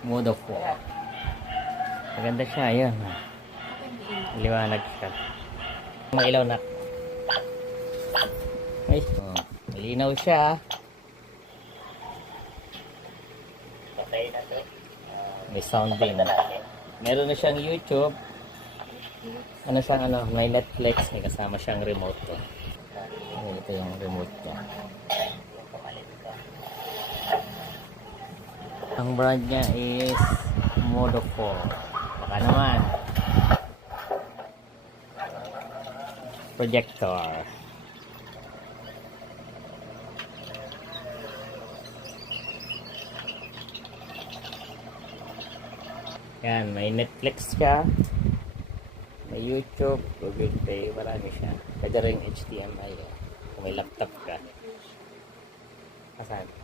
Modo 4. Maganda siya, yun. Liwanag siya. Mailaw na. Ay, malinaw siya. May sound din. Meron na siyang YouTube. Ano siyang may Netflix. May kasama siyang remote to. Ito yung remote niya. Ang brand niya is Modo 4. Baka naman. Projector. Yan, may Netflix siya. May YouTube, Google Play, marami siya. Pwede rin HDMI. Kung may laptop ka. Asan?